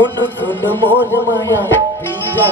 सुन सुन मोर माया पीरा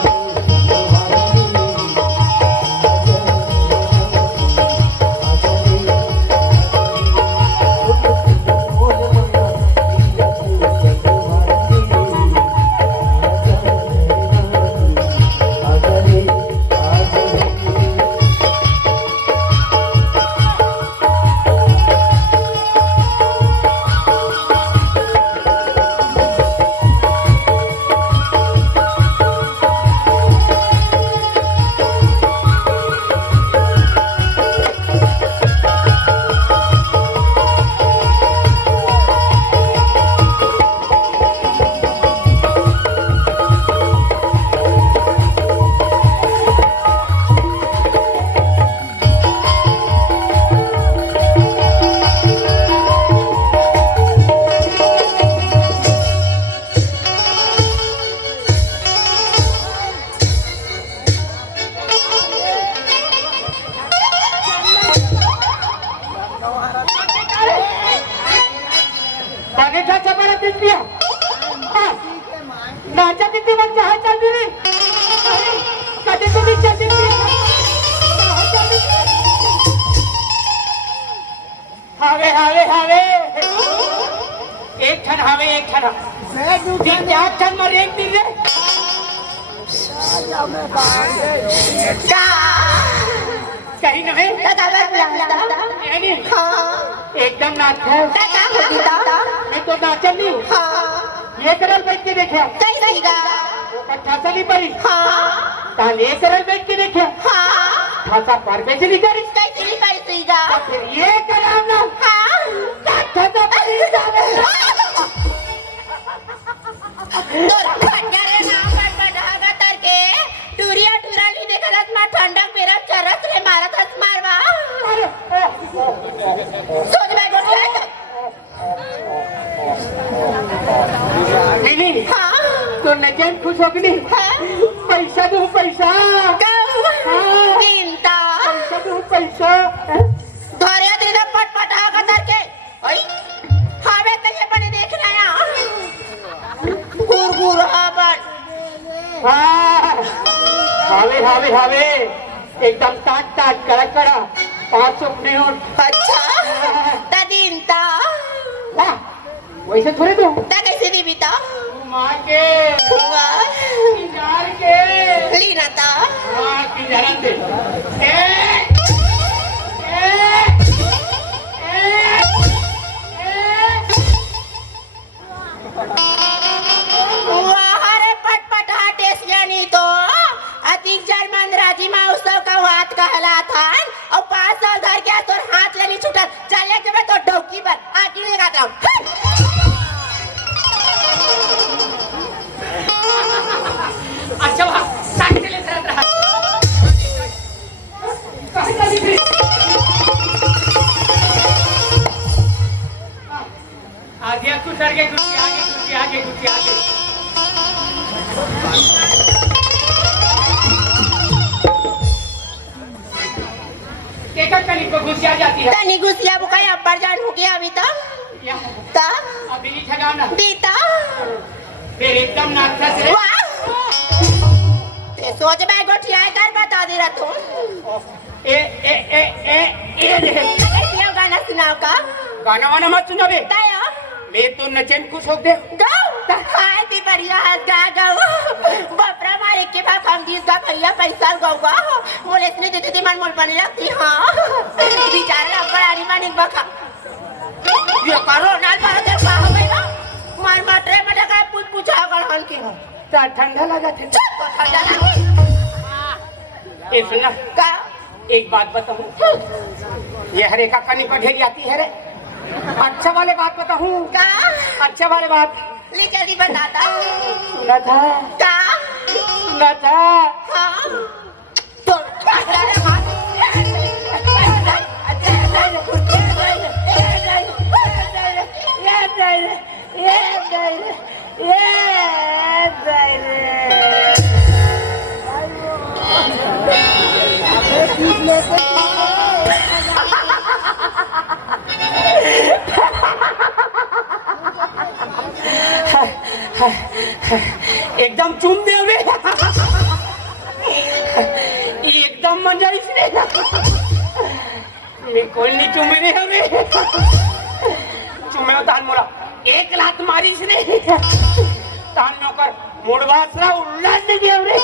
हावे हावे हावे एक ठन हावे एक ठन तीन चार ठन में रेंग दी रे कहीं नहीं एकदम नाच है मैं तो नाचन नहीं ये करल बैठ के देखे कट्ठा चली पड़ी ताल ये करल बैठ के देखे खासा पर पे चली करी फिर ये कराम ना ठंडक मेरा चरस रे मारत हस मारवा सोच में नहीं तो नजर खुश हो गई पैसा दो पैसा चिंता पैसा दो पैसा धोरे दिन पटपटा कतर के ओई हावे तो ये बने देखना या गुर हावन हावे हावे हावे एकदम टाट टाट कड़ा कड़ा 500 नोट अच्छा तदिनता वैसे थोड़े दो ता कैसे दी बीता मार के किनार के लीना ता की जरा दे वाहरे पटपट हाटेस यानी तो अधिक जर्मन राजी माँ उत्सव का हाथ कहला था और 500 धर के तो हाथ लेनी छूटा चलिए जब तो डौकी पर आगे लगाता हूँ अच्छा वहाँ साथ चले तरह तरह आगे कुछ आगे कुछ आगे कुछ आगे कुछ आगे केकर कनी को घुसिया जाती है तनी घुसिया बुकाई अब्बर जान हो गया अभी तक अभी नहीं ठगाना बीता फिर एकदम नाखा से वाह ते सोच में गोठिया कर बता दे रहा तुम ए कैसे गाना सुनाओ का गाना वाना मत सुना बे ताया मैं तो नचन खुश हो दे गाओ हाय भी बढ़िया हाथ गा गाओ बपरा मारे के बाद हम जिस का भैया पैसा गाऊंगा बोले इतने देते थे मन मोल बने लगती हाँ बेचारे अब्बर आनी मानिक बखा ये करो नाल पर दे पा हो गई ना मार मात्रे में लगा पूछा कर हन की ठंडा लगा थे ठंडा लगा ए सुना का एक बात बताऊं ये हरे का कनी पर ढेरी आती है रे अच्छा वाले बात बताऊं का अच्छा वाले बात लेकर दी बताता सुना था का सुना था हाँ तो एकदम चुम दे रे एकदम मजा इसने मैं कोई नहीं चुमे रे हमें चुमे तान मोरा एक लात मारी इसने तान नौकर मोड़वासरा उल्लास दे दिया रे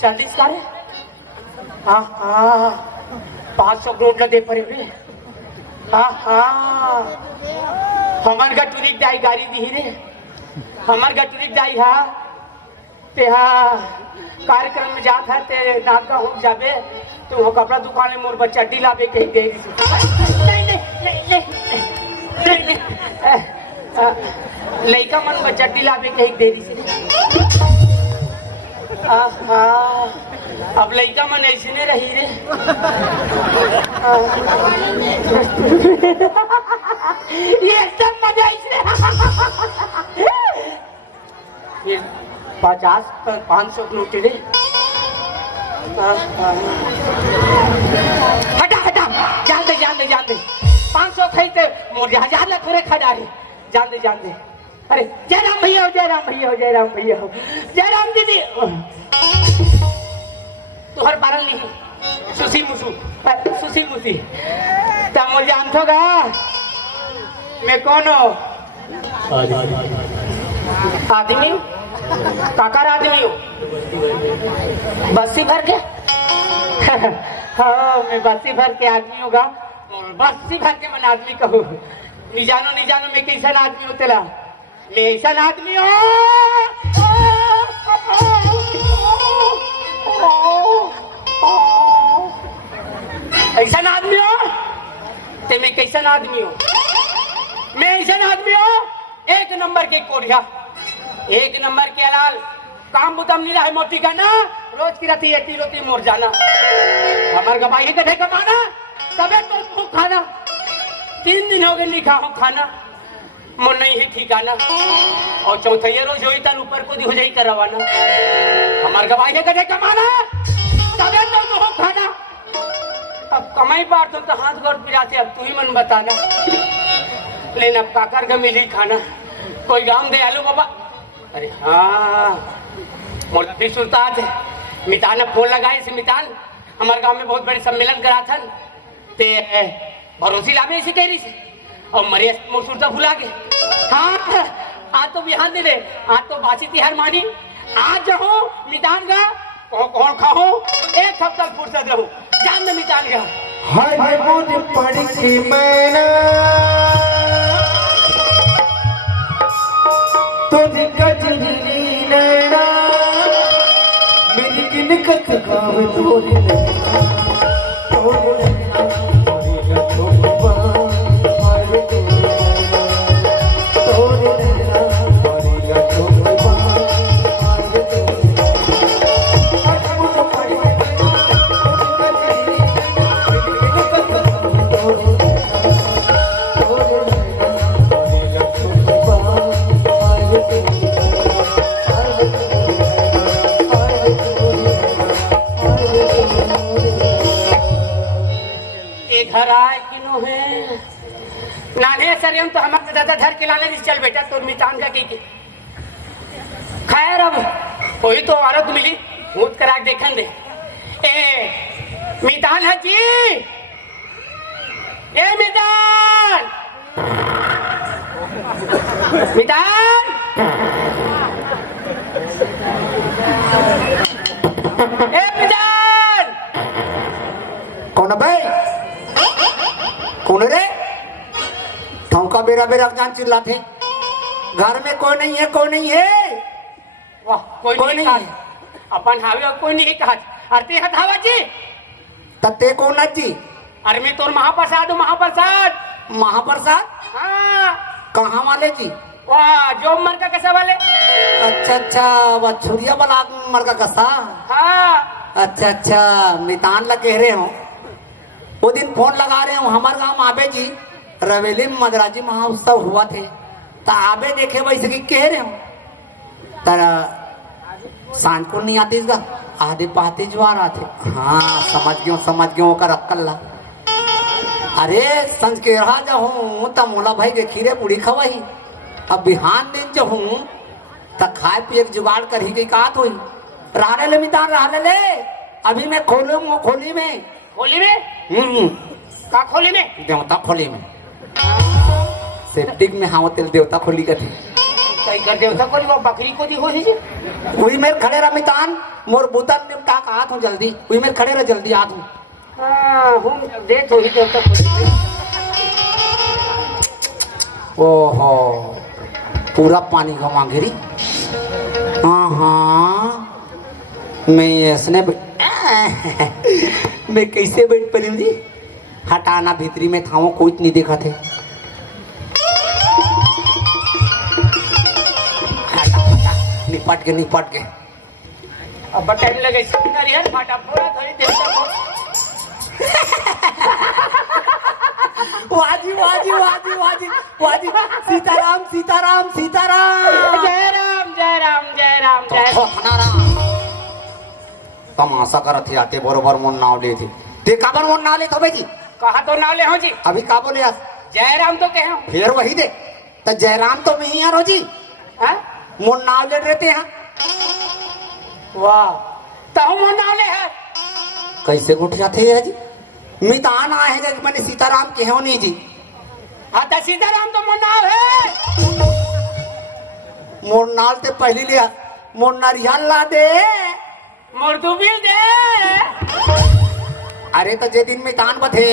शादी करे हाँ हाँ 500 नोट दे पड़े रे हाँ हाँ हमार गटुरी जाई गाड़ी दी रे हमार गटुरी जाई हाँ ते हाँ कार्यक्रम में जात है ते नाका हो जाबे तो वो कपड़ा दुकान में मोर बच्चा लावे कहीं दे नहीं लड़का मन बच्चा लावे कहीं दे अब लड़का मन ऐसे नहीं रही रे ये एकदम मजा इसने 50-500 नोट रे हटा हटा जान दे 500 खरीदते मोर 1000 ना थोड़े खड़ा है जान दे अरे जयराम भैया हो जयराम दीदी तुहर पारल नहीं सुसी मुसी तब मुझे जानतो गा मैं कौन हो आदमी काकर आदमी हो बस्सी भर के हाँ मैं बस्सी भर के आदमी होगा बस्सी भर के मैं आदमी कहूँ निजानो मैं कैसा आदमी हो तेरा मैं ऐसा आदमी हो ऐसा आदमी हो ते मैं कैसा आदमी हो मैं ऐसा आदमी हो 1 नंबर के कोरिया 1 नंबर के अलाल काम बुतम नहीं रहा मोटी का ना रोज की राती एक रोटी मोर जाना हमारे गवाही कटे कमाना तबे तो खाना 3 दिन हो गए नहीं खाओ खाना मोर नहीं है ठिकाना और चौथे रोज हो तन ऊपर को हो जाई करवाना हमारे गवाही कटे कमाना तबे तो हो खाना अब कमाई पार तो हाथ गोड़ पिराते अब तू ही मन बताना लेकिन अब काकर का मिली खाना कोई गांव दे आलू बाबा अरे हाँ मोलवी सुल्तान है मितान फोन लगाए से मितान हमारे गांव में बहुत बड़े सम्मेलन करा था ते भरोसी लावे ऐसी कह रही थी और मरे मोसुरता भुला गए हाँ आज तो बिहान दे आज तो बासी तिहार मानी आज जाओ मितान का कौन खाओ एक हफ्ता फुर्सत रहो जान दे मितान का हाय मुझ पढ़ के मैना तुझे कजरी नैना मेरी किन कथ गाव तोरे घर आए किनो है नाने सर हम तो हमारे दादा घर के लाने चल बेटा तो मितान का की खैर अब वही तो औरत मिली भूत करा देखन दे ए मितान है जी ए मितान ए मितान कौन भाई कौन रे ठौका बेरा जान चिल्लाते घर में कोई नहीं है वाह कोई नहीं है अपन हावे कोई नहीं कहा अरे हथावा जी तते कौन जी अरे मैं तोर महाप्रसाद हाँ कहाँ वाले जी वाह जो मर का कैसा वाले अच्छा वह छुरिया वाला मर का कसा हाँ अच्छा मितान ला कह रहे हो वो दिन फोन लगा रहे हो हमारे गांव आबे जी रवेली में मदराजी महोत्सव हुआ थे तो आबे देखे वैसे की कह रहे हो तारा सांझ को नहीं आती इसका आधे पाते जो आ रहा थे हाँ समझ गयो का रक्कल ला अरे संज के रहा जो हूँ तब मोला भाई के खीरे पूरी खवाई। अब बिहान दिन जो हूँ तब खाए पिए जुगाड़ कर ही गई कात हुई। रहने ले मितान रहने ले, अभी मैं खोलूँ खोली में। खोली में का खोली में? देवता खोली में। सेप्टिक में हाँ तेल देवता खोली का थी। कई कर देवता खोली वो बकरी को दी हो जी। वही मेरे खड़े रहा मितान, मोर बुतन निपटा का आत हूँ जल्दी। वही मेरे खड़े रहा जल्दी आत हूँ। हम दे तो ही देवता खोली। ओहो पूरा पानी घमा गिरी। हाँ मैं ऐसने मैं कैसे बैठ पड़ी जी? हटाना भीतरी में था वो कोई नहीं देखा थे। निपट के अब टाइम लगे यार फाटा पूरा थोड़ी देवता को। वाजी वाजी वाजी वाजी वाजी सीताराम सीताराम सीताराम जय राम जय राम जय राम जय राम। तमाशा करत थी आते बरोबर मोन नाव ले थी ते काबर मोन नाव ले तो भाई जी? कहा तो ना ले हो जी। अभी का बोले आज? जय राम तो कहे हो। फिर वही दे तो जयराम तो मैं ही यार हो जी। हाँ? मोन नाव ले रहते हैं। वाह तो हम वो नाव ले है कैसे उठ जाते हैं जी? मितान आए हैं जब मैंने सीताराम के हो नहीं जी। हाँ तो सीताराम तो मोर नाव है। मोर नाव ते पहली लिया मोर नारियल ला दे मोर दुबिल दे। अरे तो जे दिन मितान बथे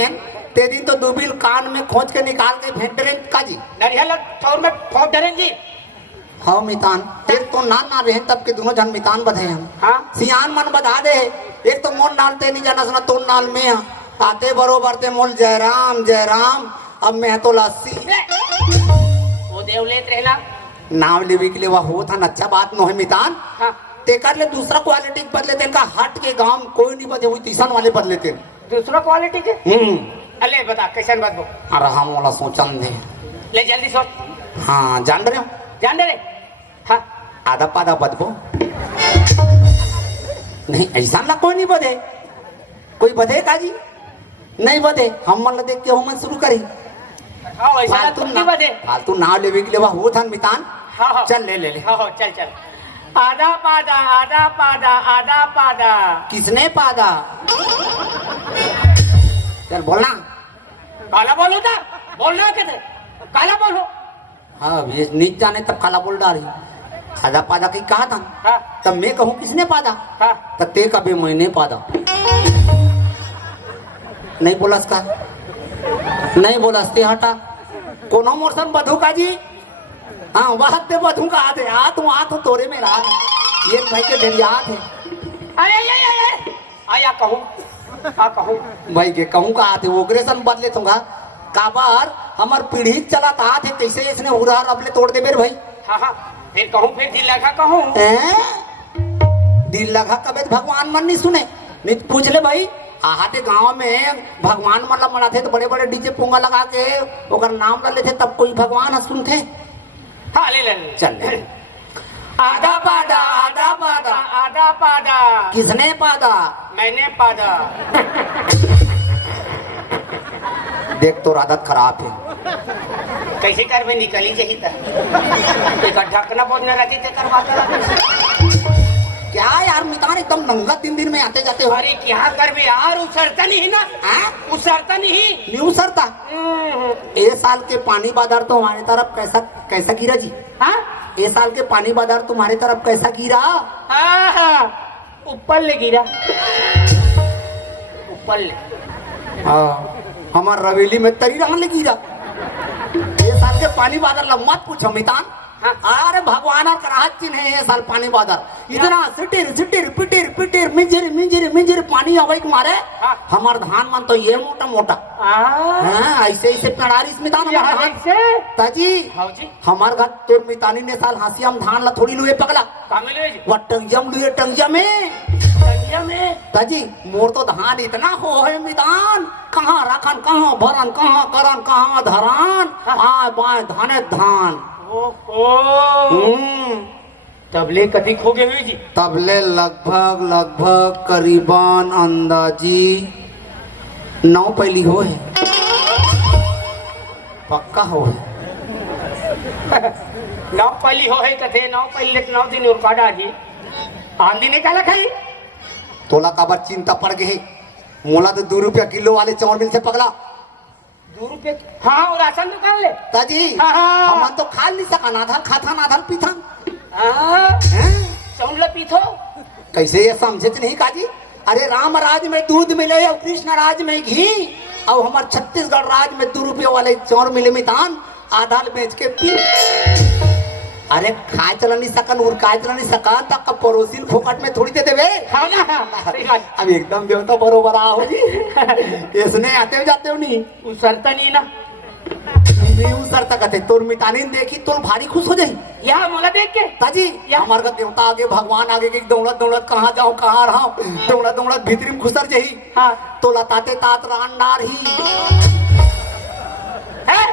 ते दिन तो दुबिल कान में खोज के निकाल के फेंक डरे का जी। नारियल ठौर में फोड़ डरें जी। हाँ मितान एक तो ना रहे तब के दोनों जन मितान बधे हम। हाँ सियान मन बधा दे एक तो मोन नालते नहीं जाना सुना तो नाल में आते बरोबर ते मोल जयराम जयराम। अब मैं तो लस्सी वो देव लेत रहला नाव लेवे के लिए वह हो था अच्छा बात नो है मितान। हाँ ते कर ले दूसरा क्वालिटी बदले तेन का हट के गांव में कोई नहीं बदे हुई तीसरा वाले बदले तेन। दूसरा क्वालिटी के अले बता कैसन बात वो? अरे हम वाला सोचन दे ले जल्दी सोच। हाँ जान रहे हो जान दे रे। हाँ आधा पाधा बदबो नहीं ऐसा ना कोई नहीं बदे। कोई बदे का जी नहीं बदे। हम मन देख के हम शुरू करी हाँ वैसा ना तुम नहीं बदे। फालतू नाव लेवे के लिए वह हो था मितान। हाँ हाँ चल ले ले ले। हाँ हाँ चल चल। आधा पादा आधा पादा आधा पादा। किसने पादा? चल बोलना। काला बोलो था बोलना कैसे काला बोलो। हाँ ये नीच जाने तब काला बोल डाली। आधा पादा की कहा था हाँ तब मैं कहूँ किसने पादा? हाँ तब ते कभी मैंने पादा नहीं बोलस का नहीं बोलस ते हटा कोनो मोरसन बधू का जी। हाँ वह ते बधू का आते आ तू तोरे में रात ये भाई के डरिया थे। अरे आया कहूँ हाँ कहूँ भाई के कहूँ का आते ओग्रेसन बदले तुंगा काबार हमार पीढ़ी चला था थे कैसे इसने उधार अपने तोड़ दे मेरे भाई। हाँ हाँ फिर कहूँ फिर दिल लगा कहूँ दिल लगा कबे भगवान मन नहीं सुने नहीं पूछ ले भाई। आहाते गांव में भगवान मतलब मरा थे तो बड़े बड़े डीजे पोंगा लगा के ओकर नाम ले लेते तब कोई भगवान सुनते। हाँ ले ले चल ले। आधा पादा आधा पादा आधा पादा। किसने पादा? मैंने पादा। देख तो आदत खराब है। कैसे कर में निकली जही तक ढकना बोझना रहती थे करवाता क्या यार मितान एकदम नंगा 3 दिन में आते जाते हो। अरे क्या कर भी यार उसरता नहीं ना। उसरता नहीं न्यू सरता। ए साल के पानी बाजार तो हमारे तरफ कैसा कैसा गिरा जी? हाँ ए साल के पानी बाजार तुम्हारे तरफ कैसा गिरा? हाँ ऊपर ले गिरा ऊपर ले। हाँ हमार रवेली में तरी रहने ले गिरा। ये साल के पानी बाजार मत पूछो मितान। अरे भगवान और कराहत चिन्ह है ये साल पानी बाजार इतना सिटिर सिटिर पिटिर पिटिर मिंजिर मिंजिर मिंजिर पानी आवे के मारे हमार धान मन तो ये मोटा मोटा। ऐसे ऐसे पेड़ारिस मितान ताजी हमार घर तोर मितानी ने साल हंसी हम धान ला थोड़ी लुए पगला टंगियम लुए टंगिया में ताजी मोर तो धान इतना हो है मितान कहाँ रखन कहाँ भरन कहाँ करन कहाँ धरान आए बाए धाने धान। तबले कभी खो गए हुए जी? तबले लगभग करीबन अंदाजी 9 पैली हो है। पक्का हो नौ पहली हो है कथे नौ पहले 9 दिन और काटा जी आंधी निकाला खाई तोला काबर चिंता पड़ गई मोला तो 2 रुपया किलो वाले चावल मिल से पगला 2 रुपये हाँ और राशन दुकान ले ताजी हाँ। हम तो खा नहीं सका नाधल खाता नाधल पीथा हाँ हैं? चावल पीथो कैसे ये समझे नहीं काजी अरे राम राज में दूध मिले और कृष्ण राज में घी और हमारे छत्तीसगढ़ राज में 2 रुपये वाले चावल मिले मितान आधा बेच के पी अरे खाए चला नहीं सकन और खाए चला नहीं सका तक पड़ोसी फोकट में थोड़ी दे देवे हाँ ना सही बात अब एकदम देवता बरोबर आओ जी इसने आते हो जाते हो नहीं उसरता नहीं ना नहीं उसरता कहते तोर मितानी देखी तोर भारी खुश हो जाई या मोला देख के ताजी या। हमार का देवता आगे भगवान आगे की दौड़त दौड़त कहाँ जाऊँ कहाँ रहा दौड़त दौड़त भीतरी में खुसर जही हाँ तो लताते तात रानदार ही है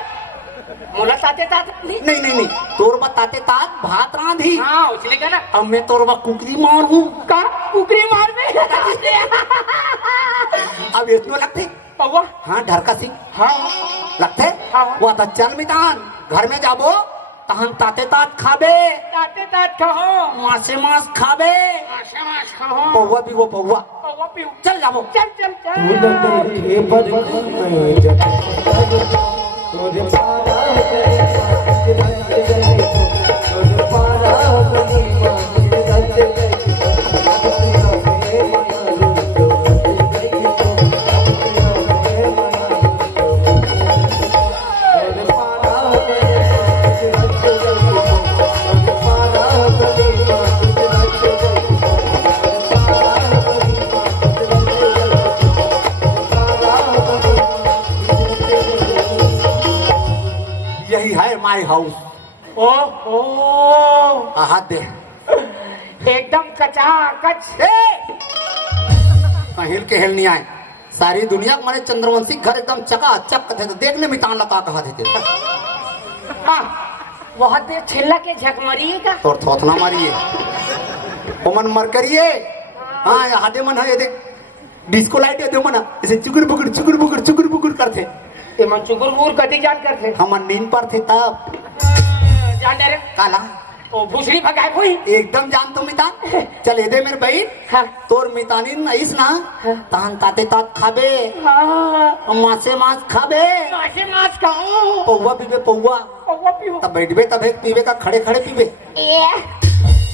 मोला ताते ताते नहीं नहीं नहीं नहीं तोर बताते तात भात रांधी हाँ उसने कहा ना अब मैं तोर बा कुकरी मार हूँ का कुकरी मार में अब इतना लगते पौवा हाँ ढरका सिंह हाँ लगते हाँ। वो तो चल मितान घर में जाबो तहन ताते तात खाबे ताते तात खाओ मासे मास खाबे मासे मास खाओ पौवा पीवो पौवा पौवा पीओ चल जाबो चल चल चल यही है माय हाउस ओ ओ हाथ दे एकदम कचाकच हिल के हिल नहीं आए सारी दुनिया को मारे चंद्रवंशी घर एकदम चकाचक थे तो देखने में तान लगा कहा थे हाँ वहाँ पे छिल्ला के झकमरी का और थोथना मारिए ओमन मर करिए हाँ यहाँ दे मन है ये देख डिस्को लाइट है दे मन ऐसे चुकुर बुकुर करते ये मन चुकुर बुकुर कटी जान करते हम नींद पर थे तब जान डरे काला ओ भूसड़ी भगाए कोई एकदम जान तो मितान चल दे मेरे भाई हाँ तोर मितानी नईस ना हाँ। तान ताते तात खाबे हाँ मासे मास खाबे मासे मास खाओ पौवा पीबे पौवा पौवा पीओ तब बैठबे तब एक पीबे का खड़े खड़े पीबे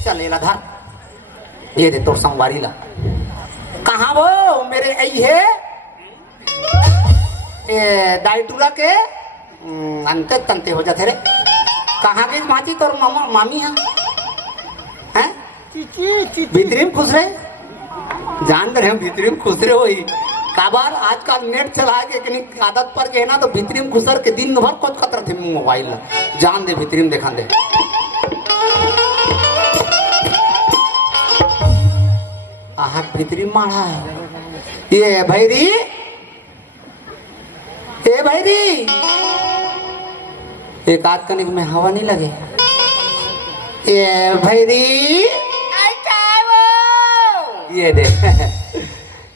चल ये धार ये दे तोर संगवारी ला कहाँ वो मेरे आई है दाइटूरा के अंते तंते हो जाते रे कहाँ गई माची तोर मामा मामी हैं भीतरी में खुश रहे जान रहे भीतरी में खुश रहे वही काबार आजकल नेट चला के एक आदत पर के है ना तो भीतरी में खुसर के दिन भर कुछ खतरा थे मोबाइल जान दे भीतरी में देखा दे आहा भीतरी में मारा है ये भैरी ए भैरी एक आध कनिक में हवा नहीं लगे ये भैरी ये दे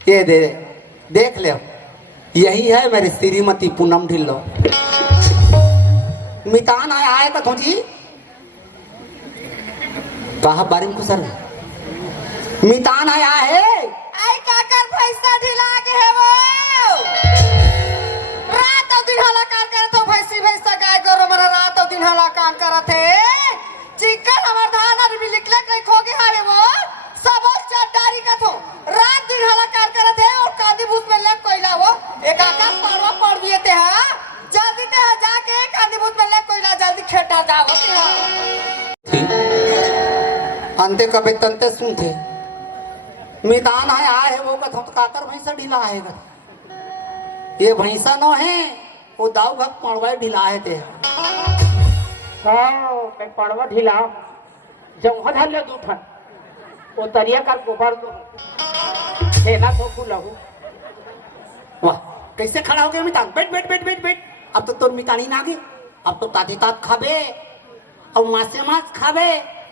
ये दे देख ले यही है मेरे श्रीमती पूनम ढिल्लो मितान आए का थोड़ी कहा बारी में कुसर मितान आया है आई काकर पैसा ढिला के है वो रात और दिन हला काम करत हो भैंसी भैंसा गाय गरु मरा रात और दिन हला काम करत है चिकन हमर धान और भी निकले कई खोगे हारे वो सब चटारी का थो रात दिन हला काम करत है और कांदी भूत में ले कोइला वो एक आकाश पारवा पड़ दिए थे हां जल्दी ते जाके कांदी भूत में ले कोइला जल्दी खेटा जाओ ते अंते कबे तंते सुनते मितान आए वो कथो तो काकर भैंसा ढीला आएगा ये भैंसा न है वो दाव घक पड़वा ढीला है थे हाँ मैं पड़वा ढीला जब वहाँ धर ले दूठन वो तरिया कर गोबर दो सेना तो फूलहू वाह कैसे खड़ा हो गया मितान बैठ बैठ बैठ बैठ बैठ अब तो तोर मितानी ना आगे अब तो ताती तात खाबे और मासे मास खाबे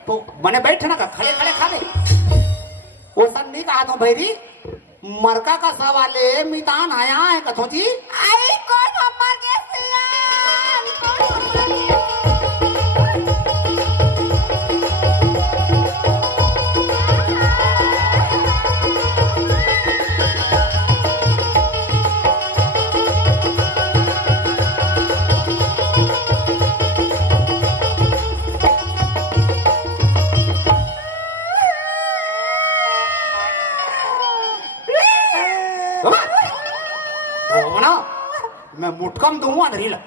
तो मने बैठ ना का खड़े खड़े खाबे वो सब नहीं कहा तो भैरी मरका का सवाल है मितान आया है कथो जी आई कौन हमर के सिया ना मैं मुटकम दूंगा धरीला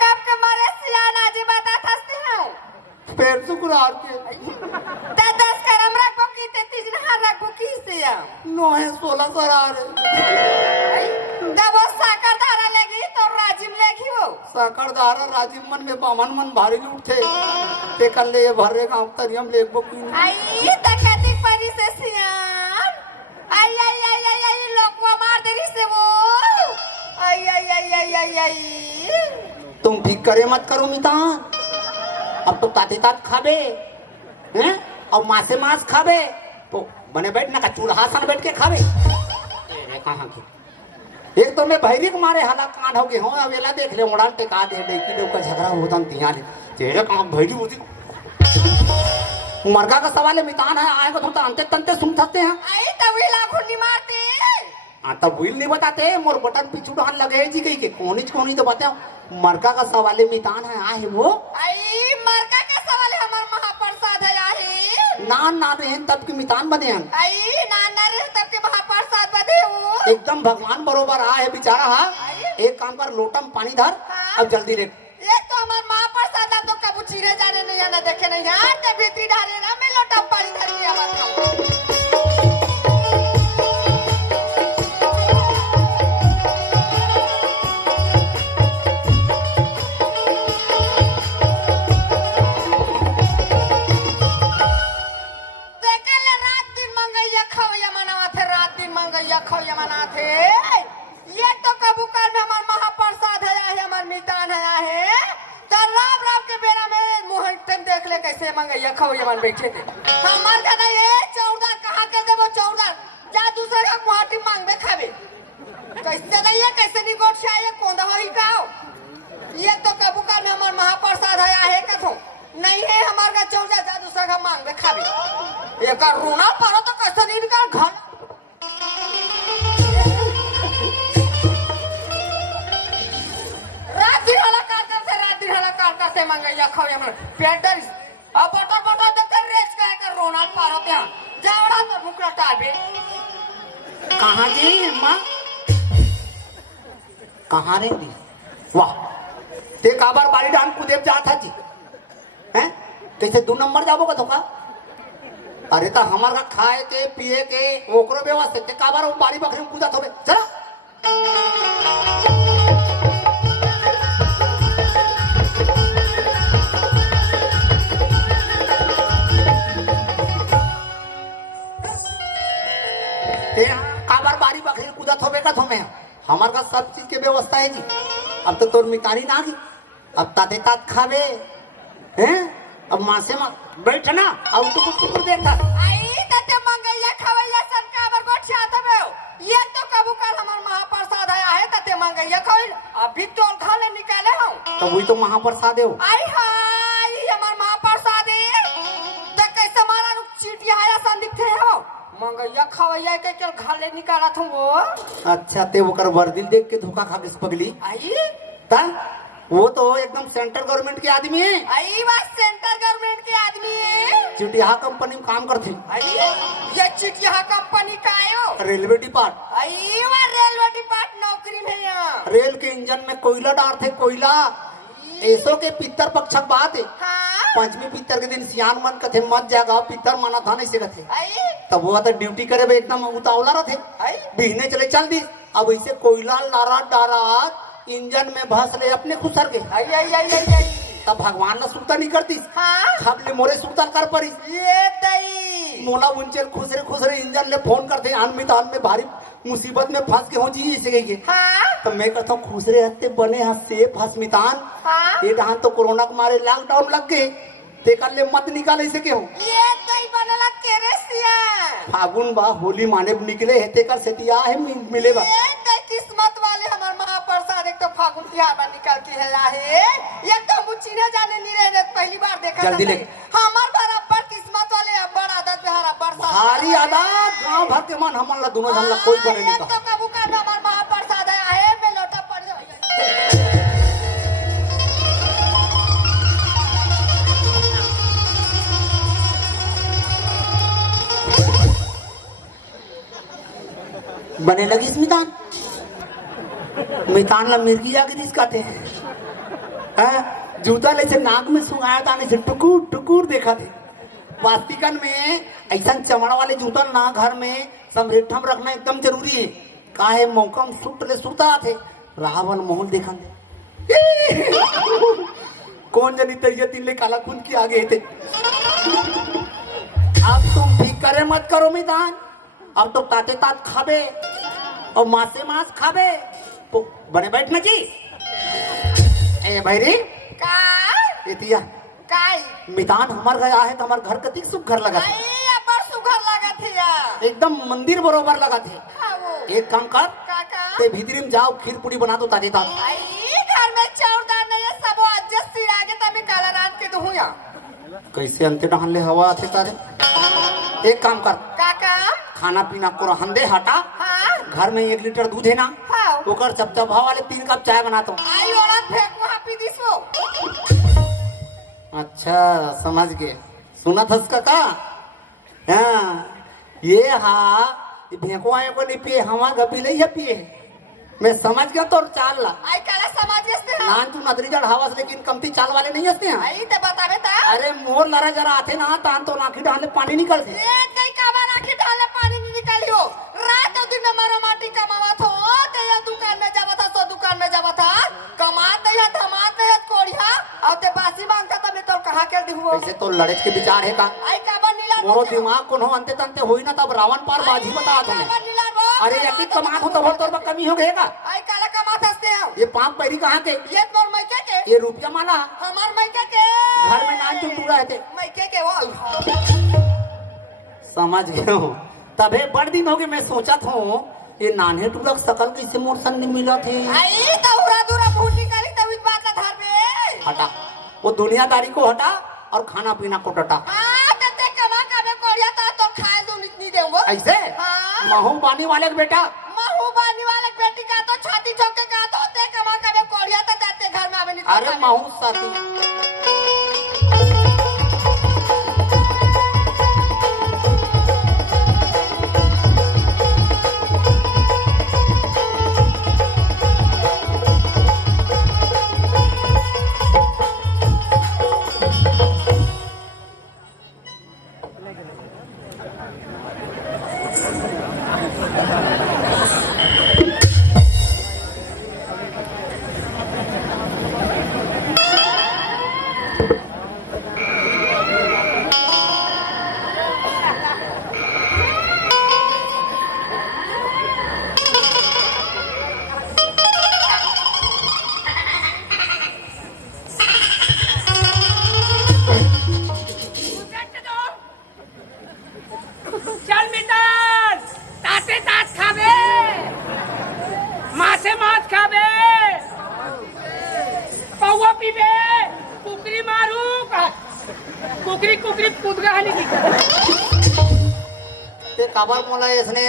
कब के मारे सियाना जी बतात हंसते हैं पेड़ सुकुरार के दस करम रखो की ते तीन हार रखो की सिया 9 16 सरार जब वो साकर धारा लगी तो राजिम लेगी हो साकरदारा राजीव मन में बामन मन भारी उठे ते कंदे ये भरे गांव तरियम लेख बकी आई तकती परी से सियान आई आई आई आई आई लोकवा मार देरी से वो आई आई आई आई आई आई तुम ठीक करे मत करो मितान अब तो ताते तात खाबे हैं और मासे मांस खाबे तो बने बैठ ना का चूल्हा सन बैठ के खाबे ए कहां के एक तो मैं भैरी के मारे हालात कांड हो गए हो अवेला देख ले उड़ान टेका दे लेकी लोग का झगड़ा होता तिया ले तेरे काम भैरी होती मरगा का सवाल है मितान है आएगा तुम तो अंते तंते सुन सकते हैं आई तभी लाखों नहीं मारते तब व्हील नहीं बताते मोर बटन पीछू ढान लगे जी कहीं के कोनी तो बताओ मरका का सवाल है मितान है आए वो आई मरका का सवाल है हमार महाप्रसाद है आहे ना रहे तब के मितान बने हैं आई नाना रे तब के महाप्रसाद बदे हो एकदम भगवान बरोबर आ है बेचारा हा एक काम कर लोटम पानी धर अब जल्दी ले ये तो हमार महाप्रसाद अब तो कबू चिरे जाने नहीं आना देखे नहीं यार ते भीतरी डाले ना मैं लोटा पानी धर के आवा था ये तो कबू काल में हमार महाप्रसाद है हमार मितान है तो राम राम के बेरा में मुहंतन देख ले कैसे मंगैया खवैया मन बैठे थे हमार का ये चौड़ा कहाँ कर दे वो चौड़ा जा दूसरे का गुवाहाटी मांगबे खाबे कैसे गई कैसे नहीं गोट से आए कौन दवा ही खाओ ये तो कबू काल में हमार महाप्रसाद है कथो नहीं है हमार का चौड़ा जा दूसरा का मांगबे खाबे ये का रोना पड़ो तो कैसे नहीं निकाल घर से मंगैया खाओ यमन पेडर अब बटर देते रेस का कर रोना पारो त्या जावड़ा तो मुकरा टाबे कहां जी मां कहां रे दी वाह ते काबर बाड़ी डान कुदेव जात जी हैं कैसे 2 नंबर जाबो का धोखा अरे तो हमार का खाए के पिए के ओकरो व्यवस्था ते काबर बाड़ी बकरी में कूदा थोबे चला काबर बारी बकरी कूदा थोबे का थोमे हमार का सब चीज के व्यवस्था है जी अब तो तोर मितानी ना की अब ताते तात खाबे हैं अब मासे मा बैठ ना अब तो कुछ देखता आई तते मंगैया खवैया सन काबर गोट छात में ये तो कबू काल हमार महाप्रसाद है तते मंगैया खवैल अभी तो खा ले निकाले हो तो वही तो महाप्रसाद है आई हाय हमार महाप्रसाद है तो कैसे मारा चीटिया आया सन दिखते हो मंगैया खवैया के चल घाले निकाला था वो अच्छा ते वो कर वर्दिल देख के धोखा खा के पगली आई ता वो तो एकदम सेंट्रल गवर्नमेंट के आदमी है आई बात सेंट्रल गवर्नमेंट के आदमी है चिटिया कंपनी में काम करते आई ये चिटिया कंपनी का आयो रेलवे डिपार्ट आई वो रेलवे डिपार्ट नौकरी में यहाँ रेल के इंजन में कोयला डालते कोयला ऐसो के पितर पक्षक बात है हाँ पंचमी पितर के दिन सियान मन कथे मत जागा पितर माना था नहीं से कथे आई तब वो तो ड्यूटी करे बे एकदम उतावला रहते आई बिहने चले चल दी अब ऐसे कोयला लारा डारा इंजन में भस ले अपने खुसर के आई आई आई आई आई तब भगवान ने सुल्ता नहीं करती हाँ खाबले मोरे सुल्तान कर पड़ी ये तई मोला उनचल खुसरे इंजन ले फोन करते अनमित आन में भारी मुसीबत में फंस के हो जी इसे गई हाँ तो मैं कहता हूँ खुसरे हत्ते बने हाथ सेफ हसमितान हाँ ये डहान तो कोरोना के मारे लॉकडाउन लग गए ते कर ले मत निकाले से के हो ये तई बनला केरे सिया फागुन बा होली माने निकले हेते कर सेतिया है मिले बा ये तई किस्मत वाले हमार महाप्रसाद एक तो फागुन की हवा निकल के है आहे एक तो मुचीने जाने नहीं रहे पहली बार देखा जल्दी ले। हमार बराबर किस्मत वाले अब्बर आदत में हराबर भारी आदत गांव भर के मन हमन ला दोनों जन ला कोई बने नहीं एक तो कबू का हमार महाप्रसाद है में लोटा पड़ जाए बने लगी मितान मितान ला मिर्गी जाके दिसकाते हैं जूता ले से नाक में सुंगाया ताने से टुकुर टुकुर देखा थे वास्तिकन में ऐसा चमड़ा वाले जूता ना घर में समरेठम रखना एकदम जरूरी है काहे मौकम सुट ले सुता थे रावण मोहन देखा दे कौन जनी तैयत ले काला खून की आगे थे अब तुम ठीक करे मत करो मितान अब तो ताते तात खाबे और मासे मांस खाबे तो बने बैठना जी ए भैरी का एतिया काई मितान हमार गया है तो हमार घर कति सुख घर लगा आई अब्बर सुघर लागत है यार एकदम मंदिर बरोबर लगा थे खाओ एक काम कर काका ते भीतरी में जाओ खीर पूरी बना दो ताजे तात आई घर में चाउरदार नहीं है सब अजस्ट सिर आगे तभी काला रात के दूं या कैसे अंते डहान ले हवा आते तारे एक काम कर काका खाना पीना को हंदे हटा हाँ घर में 1 लीटर दूध है ना हाँ ओकर चपचपा वाले 3 कप चाय बनाता हूँ आई औरत फेंक वहाँ पी दिसो अच्छा समझ गए सुना था उसका का हाँ ये भेको आए को नहीं पिए हवा गपी नहीं है पिए मैं समझ गया तो चाल ला आई काला समाज से नान तू नदरी जड़ हवा से लेकिन कमती चाल वाले नहीं हंसते हैं आई तो बतावे ता अरे मोर लड़ा जरा आते ना तान तो नाखी डाले पानी निकलते ये कई काबा राखी डाले पानी नहीं निकालियो रात और दिन हमारा माटी कमावा थो ते या दुकान में जावा था सो दुकान में जावा था कमाते या धमाते या कोड़िया और ते बासी मांगता तब तो कहा कर दिहो ऐसे तो लड़े के विचार है का आई काबा नीला मोरो दिमाग को अंते तंते होई ना तब रावण पार बाजी बता काबा तुम्हें नीला वो अरे यकी कमात हो तो बोल तो कमी हो गएगा आई काला कमात हंसते हो ये 5 पैरी कहाँ के ये तोर मैके के ये रुपया माला हमार मैके के घर में नाच तुम पूरा है मैके के वो समझ गए हो तबे बड़ दिन हो गए मैं सोचा था ये नान्हे टूरक सकल कैसे मोर संग नहीं मिला थे आई तो उरा दूरा भूल निकाली तब इस बात का धार में हटा वो दुनियादारी को हटा और खाना पीना को टटा हां ते कमा कबे कोड़िया ता तो खाए दो इतनी देंगो ऐसे हाँ। महू पानी वाले के बेटा महूबानी वाले बेटी का तो छाती चौके का तो ते कमा कबे कोड़िया ता जाते घर में आवे नहीं अरे महू साथी चल मितान ताते तात खाबे मासे माछ खाबे पौवा पीबे कुकरी मारू कुकरी कुकरी कुदगा हली ते काबर मोला इसने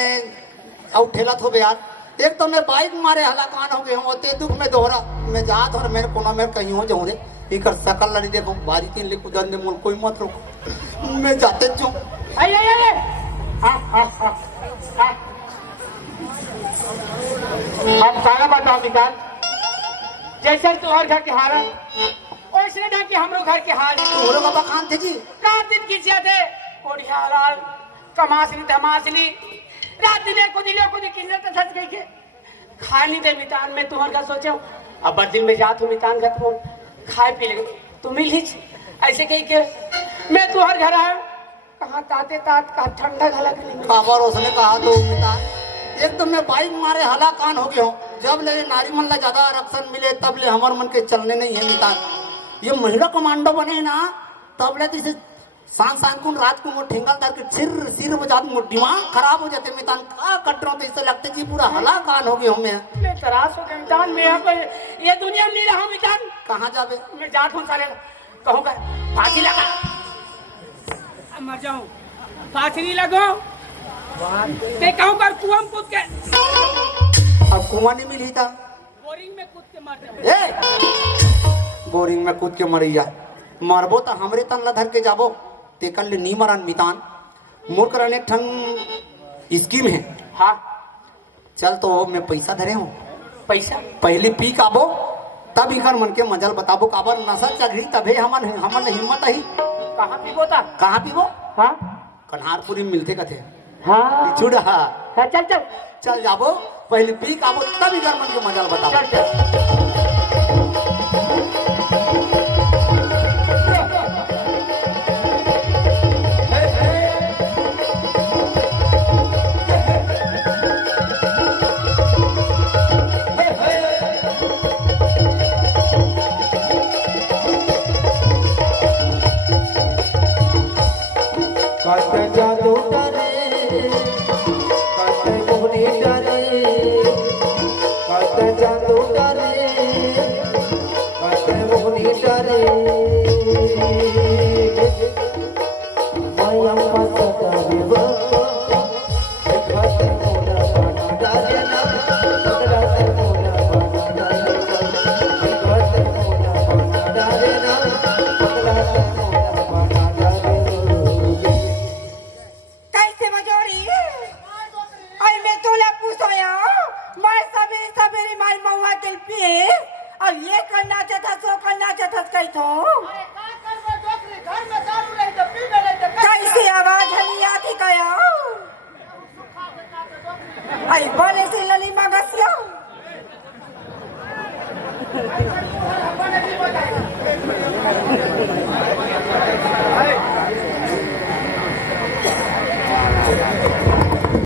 आउट ठेला थो बे यार एक तो मैं बाइक मारे हलाकान हो गए हूँ ते दुख में दोहरा मैं जात और मेरे कोना में कहीं हो जाऊँ रे इकर सकल लड़ी देखो बारी तीन ले कुदन दे मोल कोई मत रोको मैं जाते जो आई आई आई अब सारा बताओ निकाल जैसे तुम्हारे घर के हाल वैसे ना कि हम लोग घर के हाल तोरो बाबा खान थे जी रात दिन किसिया थे कोड़िया लाल कमासली धमासली रात दिन को दिले को दी किन्नत सच गई के खा नहीं दे मितान में तुम्हारे का सोचो अब बर्दिन में जात हूँ मितान घर तो खाए पी ले तुम मिल ही ऐसे कही के मैं तुम्हारे घर आया कहाँ ताते तात का ठंडा गला के लिए काबर उसने कहा तो मिता एक तो मैं बाइक मारे हलाकान हो गया हूँ जब ले नारी मन ला ज्यादा आरक्षण मिले तब ले हमार मन के चलने नहीं है मिता ये महिला कमांडो बने ना तब ले तो इसे सांग को रात को वो ठेंगल तार के सिर बजा दूं दिमाग खराब हो जाते मैं तान का कट रहा हूं तो ऐसे लगते जी पूरा हला कान हो गया हमें मैं तरास हो गया मितान, मैं यहाँ पर ये दुनिया में नहीं रहा हूँ मितान। कहाँ जावे मैं जात हूँ साले, कहूँगा फांसी लगा, अब मर जाऊँ, फांसी नहीं लगो, ते कहूँगा कुआं में कूद के, अब कुआं नहीं मिली था बोरिंग में कूद के मर जाऊँ। ए बोरिंग में कूद के मरी जा मरबो तो हमरे तन ला धर के जाबो तेकन ले नी मरन मितान मोर करने ठन स्कीम है। हाँ चल तो मैं पैसा धरे हूँ पैसा पहले पी काबो तब इकर मन के मजल बताबो काबर नशा चढ़ी तबे हमन हिम्मत ही कहाँ पीबोता? कहाँ पीबो हाँ कन्हारपुरी में मिलते कथे हाँ छुड़ हाँ हाँ, चल चल चल जाबो पहले पी काबो तब इकर मन के मजल बताबो चल चल। कत जादू करे कत मोहनी डरे कत जादू करे कत मोहनी डरे मयम पसत देव कत मोना बाना डरे ना कत मोना बाना डरे ना कत मोना बाना डरे ना कत मोना बाना डरे कैसे मजोरी और मैं तोला पूछोया मैं सवेरे सवेरे मारी महुआ के पिए और ये करना चाहता सो करना चाहता कैसो कैसे आवाज हली आती कया आई बोले से लली मगसिया